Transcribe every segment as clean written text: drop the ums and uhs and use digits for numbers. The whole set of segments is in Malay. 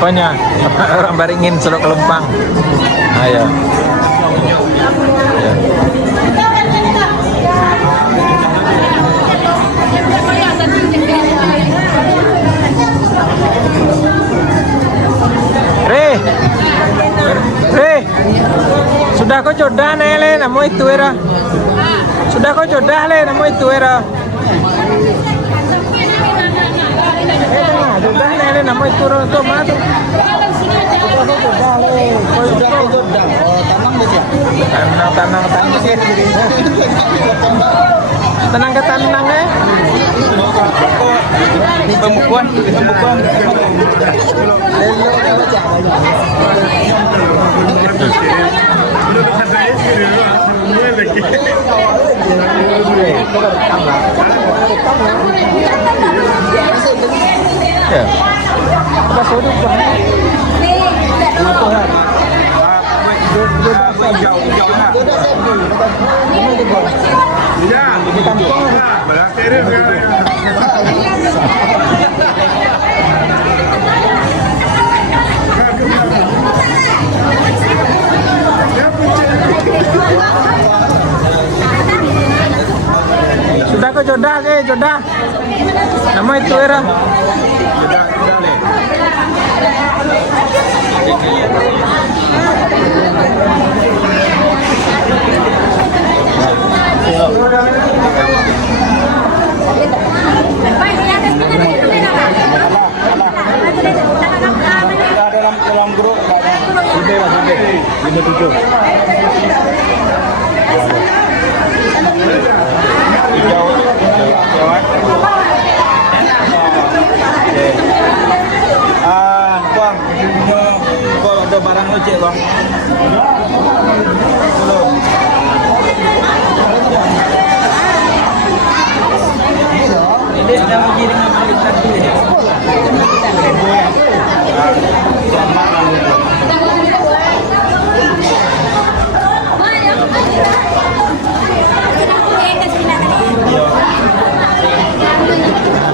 Apanya? Orang Baringin Selok Kelempang. Ayo. Ya. Re, sudah kau jodoh le, namo itu era. Sudah kau jodoh le, namo itu era. Jodoh le, namo itu era tu mana tu? Tenang ke tenang pembukuan ya. Apa sodok sudah kau jodoh nama itu era dalam grup sudah 57 Bang, kau ada barang ojek bang? Belum. Ini sedang pergi dengan perintah dia.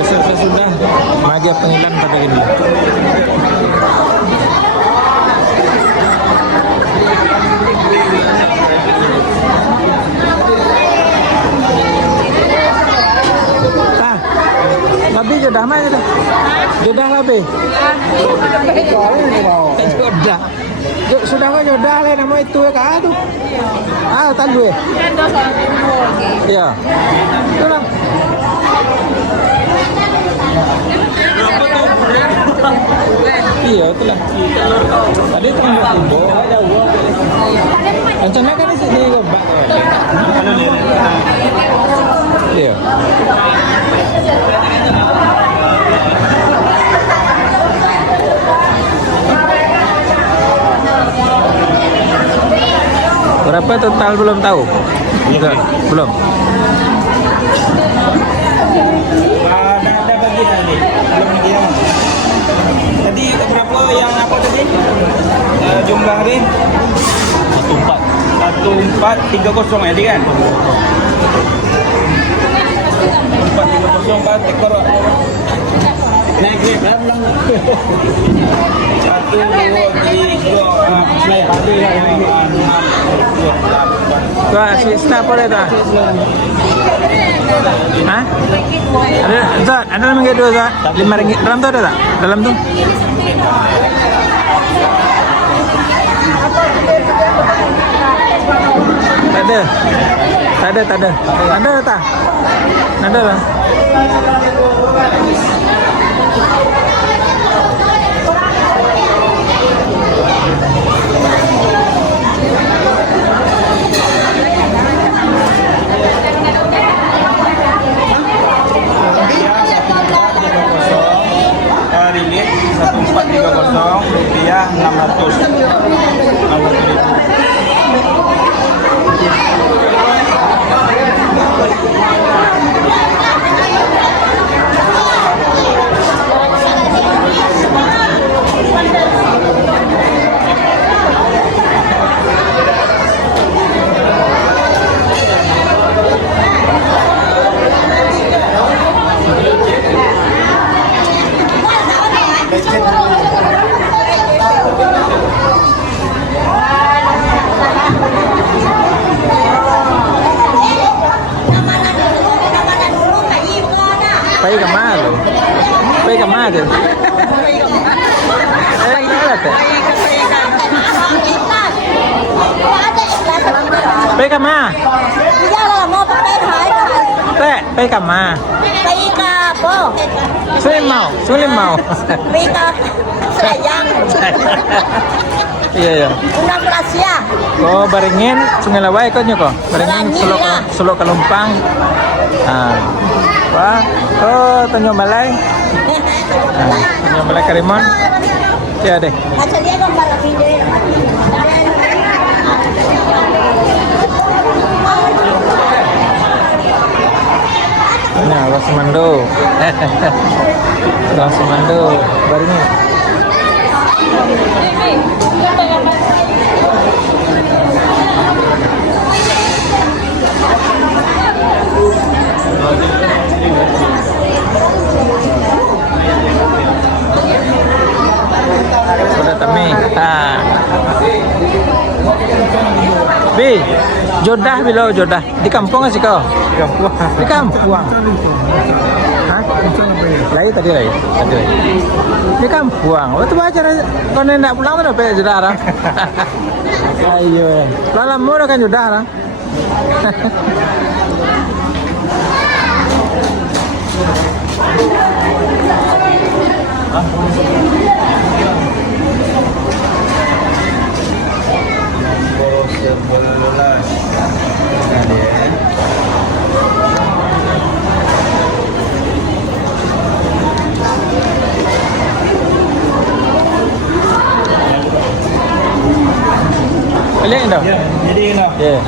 Besok sudah magia penghilang pada ini. Lebih jodoh mana jodoh? Jodoh lebih. Jodoh. Sudah kau jodoh le nama itu kah tu? Ah, tahu ya. Iya. Itulah. Iya, itulah. Tadi tu timbul. Rencana kan di sini gombak. Iya. Berapa total belum tahu? Belum. Ada bagi tadi. Belum lagi yang. Tadi berapa yang apa tadi? Jumlah hari 1430 ya, kan? 1430 ekor. Naik berapa? 1, 2, 3, 4, 5, 6, 7, 8. Tuh, sista boleh tak? Hah? Ada lembaga dua tak? RM5 dalam tu ada tak? Dalam tu? Tak ada. Ada tak? Ada lah. Ringgit 1430, rupiah 600. Pay ka ma lo. Pay ka ma din. Eh, nala te. Pay ka ma. Te, pay ka ma. Sulim mau. Iya ya. Oh, Baringin, Sungai Lawai kau nyoko. Baringin Solo Kalumpang. Ah. Wah, oh Tanjung Balai. Tanjung Balai Karimun. Ya deh. Nah, Wasemando. Wasemando, Baringin. Sudah temi. Bi, Jodah bilo Jodah. Di kampung sih kau? Di kampung. Hah? Lagi tadi. Di kampung. Waktu baca kau nak pulang tu dapat Jodah lah. Ayo. Lala murah kan Jodah lah. Balik dah. Ya, jadi dah. Ya.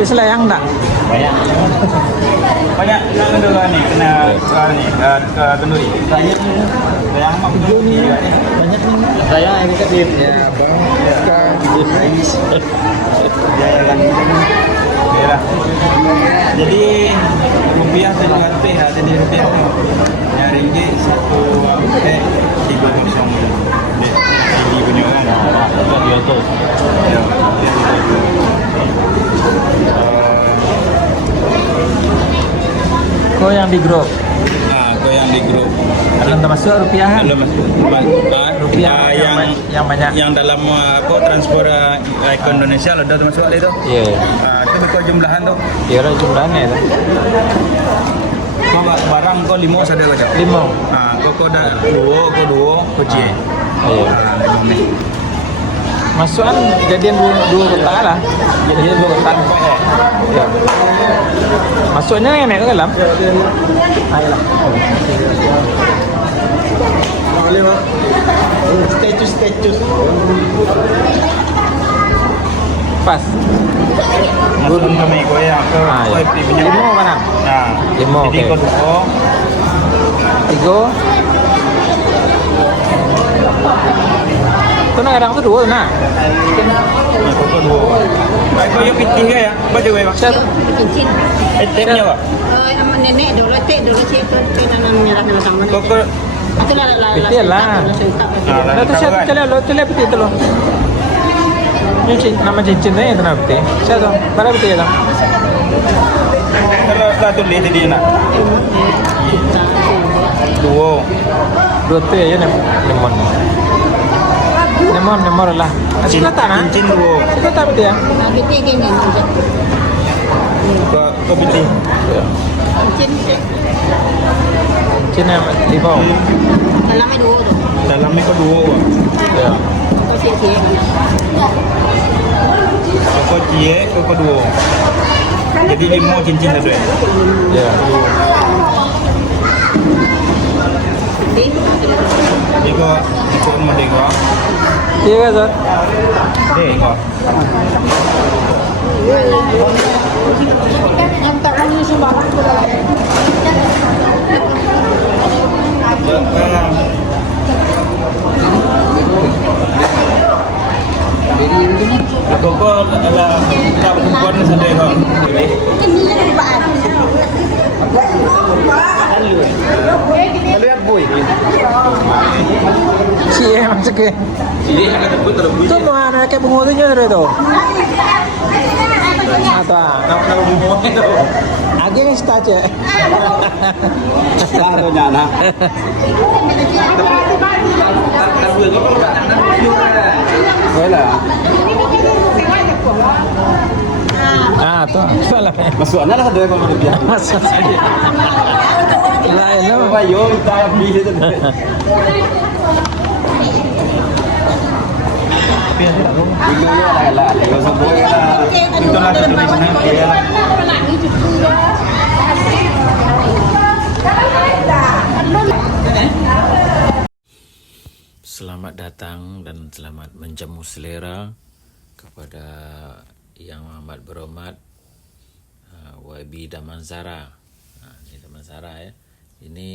Bisa layang tak? Banyak yang dua ni kena ke kenduri. Banyak yang mak kenduri. Banyak ni. Saya ini kan dia. Ya, bang. Ya kan. Ya. Jadi rupiah saya ngerti ya, jadi rupiah tu. Ya ringgit 3.0. Ini punya kan. Dia tu. Ya. Kau yang di grup. Kau yang di grup. Belum termasuk rupiah kan? Belum Rupiah yang banyak. Yang dalam transfer Icon Indonesia ada termasuk ada itu. Iya. Itu berapa jumlahan tu? Iya lah jumlahnya itu. Kau barang kau 5 saja baca. 5. Kau dah 2 kau cie. Iya. Masukan jadian dua kotak lah. Jadian 2 kotak. Ya. Masuknya yang naik ke dalam. Ayolah. Boleh mak. Status. Pas. Masukkan kami kau yang ke FT punya. 5 kan? Nah. 5. Jadi kau 3. Tu nak kadang tu 2 nak. Kau 2. Kau yang pitih ke ya? Baca wei mak. Cincin. Tapnya pak. Nenek dulu siapa nanam merah sama. Kau Itu lah. Pitih lah. Dah tu siapa cakap pitih tu loh. Ini nama cincin ni tu nak pitih. Siapa tu? Mana pitih tu? Kalau dah tu lihat dia nak. 2 tu ya lemon. Lemon lah. Sudah tak nak? Cincin 2. Sudah tak pitih ya? Kita gini aja. Kau pitih. Cincin. Cincin yang 5. Dalamnya 2 tu. Dalamnya kau 2 pak. Ya. Kau cie. Kau cie, kau 2. Jadi 5 cincin tu. Ya. Jadi kau mau tengok. Iya kan, Zat? Tengok. Antar ini sembarang tu dalam. Kau adalah tak perempuan sedih kau. Ini yang dibahas. Lihat boy. Cie masuk ke. Ini agak tebut terlebih. Itu mana kayak bunga tu je tu. Atau Kalau bunga itu. agak ni start je. Lah tu nyana. Tapi kalau enggak Boleh. Ah tu. Salah. Masuknya lah ada kalau dia. Masuk saja. Lain lah. Apa yo kita pilih itu. Selamat datang dan selamat menjamu selera kepada Yang Amat Berhormat YB Damansara. Ini Damansara ya. Ini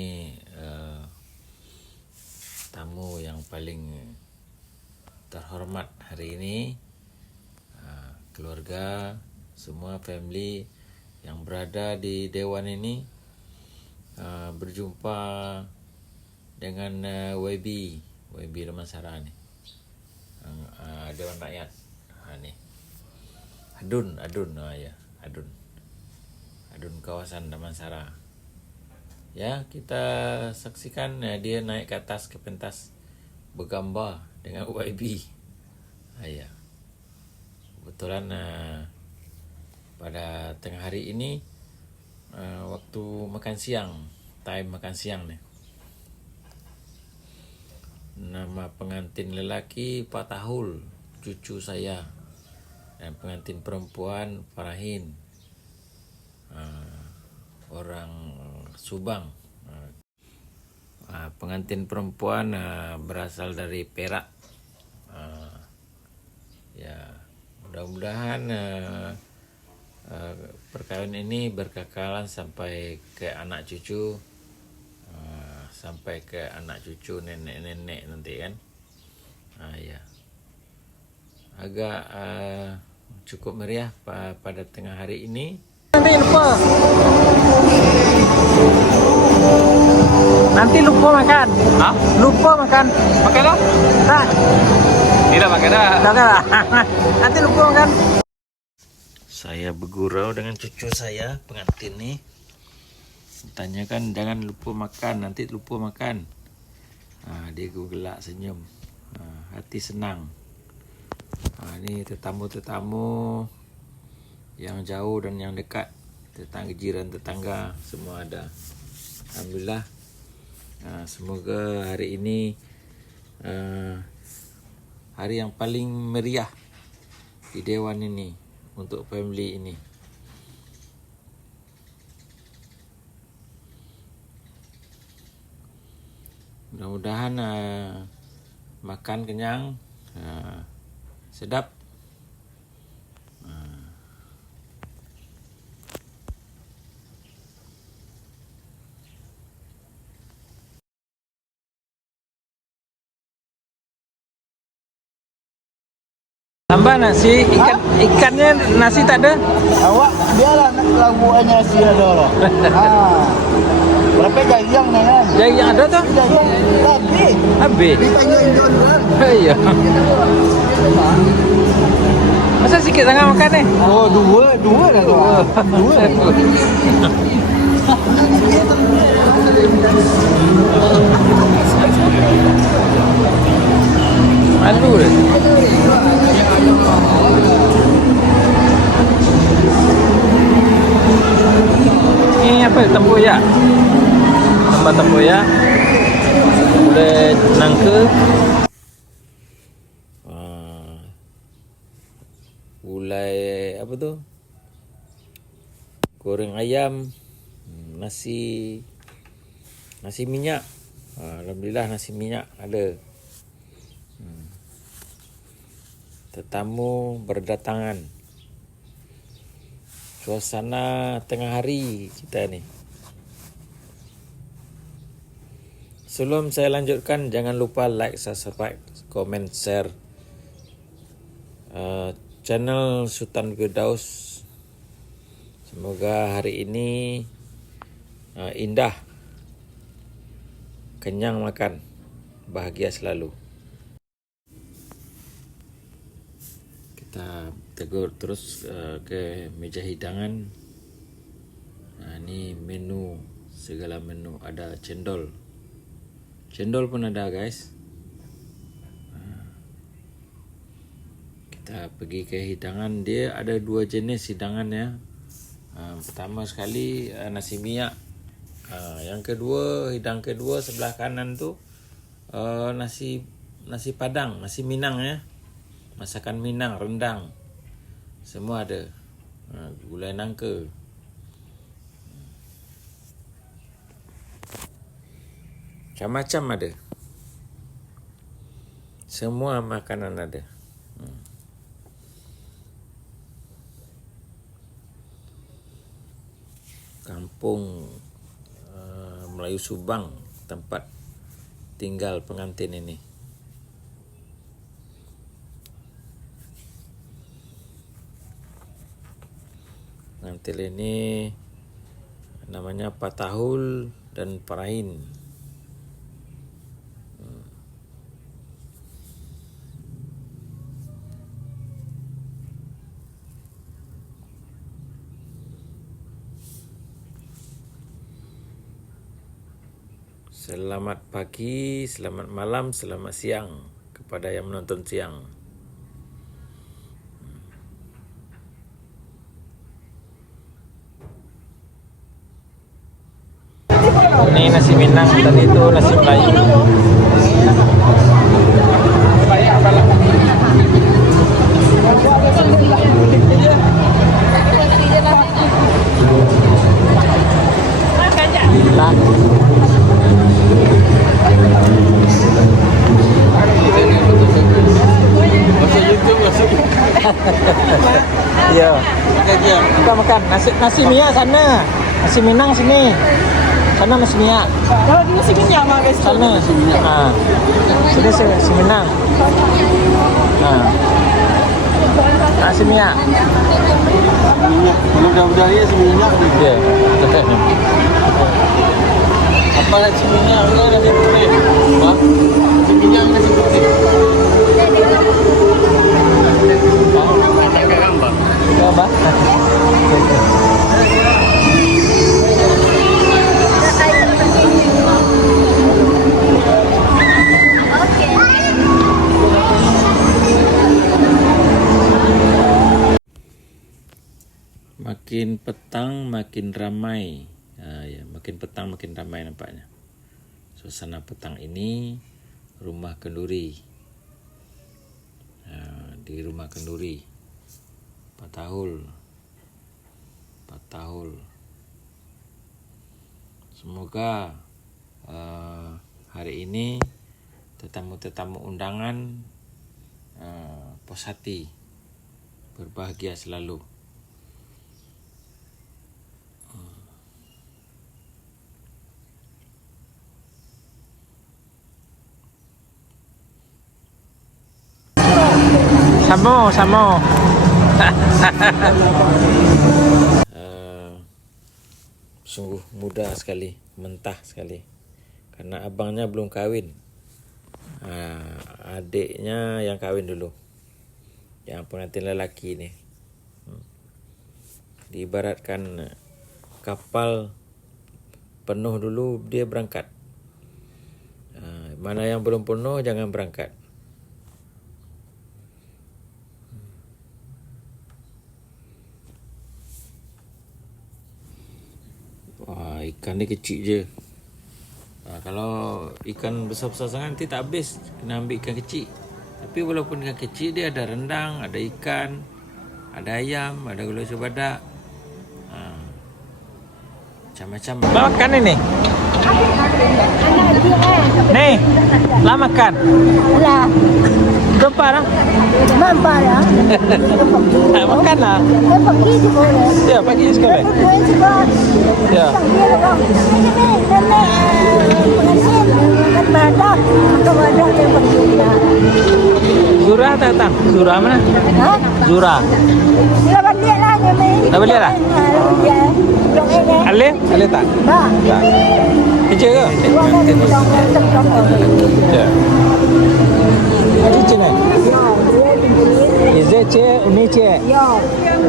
tamu yang paling terhormat hari ini. Keluarga, semua family yang berada di Dewan ini berjumpa dengan YB Damansara ni. Dewan Rakyat. Ni. Adun ya, Adun kawasan Damansara. Ya, kita saksikan dia naik ke atas ke pentas bergambar dengan YB. Ya. Kebetulan pada tengah hari ini waktu makan siang, time makan siang ni. Nama pengantin lelaki Pak Tahul, cucu saya, dan pengantin perempuan Farahin, orang Subang. Pengantin perempuan berasal dari Perak. Ya, mudah-mudahan perkahwinan ini berkekalan sampai ke anak cucu, sampai ke anak cucu nenek-nenek nanti kan. Ya, agak cukup meriah pada tengah hari ini. Nanti lupa makan. Hah? Lupa makan. Pakai lah? Tak. Tidak pakai dah. Tak lah. Nanti lupa makan. Saya bergurau dengan cucu saya, pengantin ni. Tanyakan jangan lupa makan, nanti lupa makan. Dia gelak senyum. Hati senang. Ni tetamu-tetamu yang jauh dan yang dekat, tetangga jiran tetangga semua ada. Alhamdulillah. Semoga hari ini hari yang paling meriah di Dewan ini untuk family ini. Mudah-mudahan makan kenyang, sedap. Tambah nasi, ikannya nasi tak ada. Awak biarlah labuannya si ada loh. Berapa jayang ni kan? Yang ada tu? Habis. Ditanya Indon kan? Iya. Masa sikit sangat makan ni? Oh, dua dah tu. Dua. Malu dia. Ini apa? Tempoyak. Tambah tempoyak. Boleh nangka. Gulai apa tu? Goreng ayam. Nasi minyak. Alhamdulillah nasi minyak ada. Tetamu berdatangan. Suasana tengah hari kita ni. Sebelum saya lanjutkan, jangan lupa like, subscribe, komen, share channel Sultan Firdaus. Semoga hari ini indah, kenyang makan, bahagia selalu. Kita tegur terus ke meja hidangan. Nah, ini menu, segala menu. Ada cendol. Cendol pun ada, guys. Nah, kita pergi ke hidangan. Dia ada 2 jenis hidangan ya. Pertama sekali nasi minyak. Yang kedua, hidangan kedua sebelah kanan tu nasi Padang, nasi Minang ya. Masakan Minang, rendang. Semua ada. Gulai nangka. Macam-macam ada. Semua makanan ada. Kampung Melayu Subang, tempat tinggal pengantin ini. Pengantin ini namanya Patahul dan Parahin. Selamat pagi, selamat malam, selamat siang kepada yang menonton siang. Ini nasi Minang, tadi itu nasi Melayu. Ya. Kita makan nasi minyak sana. Nasi Minang sini. Sana nasi minyak. Kalau di nasi minyak mah guys. Sana. Sini nasi Minang. Nasi minyak. Mudah-mudahan ya seminyak. Ya. Apa nasi minyak? Nasi putih. Nasi minyak nasi putih. Coba. Makin petang makin ramai. Ya, makin petang makin ramai nampaknya. Suasana petang ini rumah kenduri. Di rumah kenduri Patahul. Semoga hari ini tetamu-tetamu undangan puas hati, berbahagia selalu. Samo. Sungguh muda sekali, mentah sekali. Karena abangnya belum kawin. Adiknya yang kawin dulu. Yang pengantin lelaki ni. Diibaratkan kapal penuh dulu dia berangkat. Mana yang belum penuh jangan berangkat. Wah, ikan ni kecil je. Kalau ikan besar-besar sangat nanti tak habis. Kena ambil ikan kecil. Tapi walaupun ikan kecil dia ada rendang, ada ikan, ada ayam, ada gulai sebadak. Macam-macam. Makan ini. Nih, lah makan. Lah, Berapa lah? mampu lah. Makan lah. Pergi je boleh. Ya, pagi sekali. Boleh juga. Ya. Dia lah. Pengantin kan badak, maka badak dia pergi lah. Zura datang. Zura mana? Ha? Zura. Dia balik lah dia main. Dah balik dah? Ya. Dong ini. Alif? Alif tak? Dah. Tak. Kerja ke? Dong dong. Ya. Kerja ni? Izin. cek, ini cek. Yo.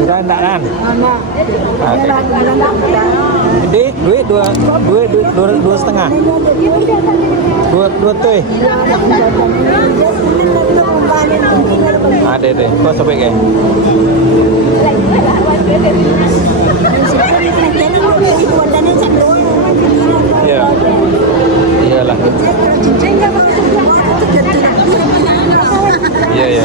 Udah enggak kan? Mama. Gede, duit dua setengah. Dua tuh. Ada deh. Kau sampai ke? Iya. Iyalah. Iya iya.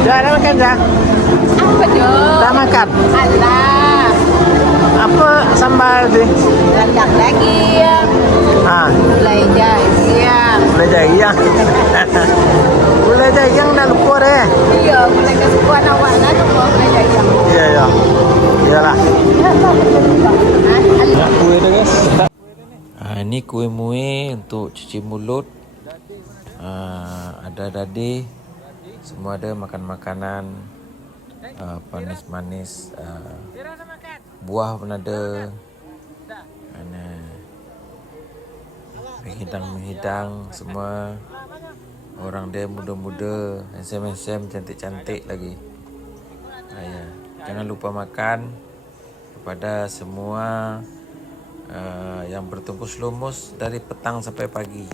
Dah makan dah. Apa Jo? Dah makan. Alah. Apa sambal sih? Rendang lagi ya. Ah, Mulai jaya. boleh jayang. Boleh jayang dah lupa deh. Iya, mulai kesukaan awak lah tu mulai jaya. Iya iya. Iyalah. Kue tu guys. Ini kue mue untuk cuci mulut. Ada dadi. Semua ada makan makanan manis-manis. Buah pun ada. Menghidang semua. Orang dia muda-muda, handsome, cantik-cantik lagi. Ya. Jangan lupa makan kepada semua yang bertungkus lumus dari petang sampai pagi.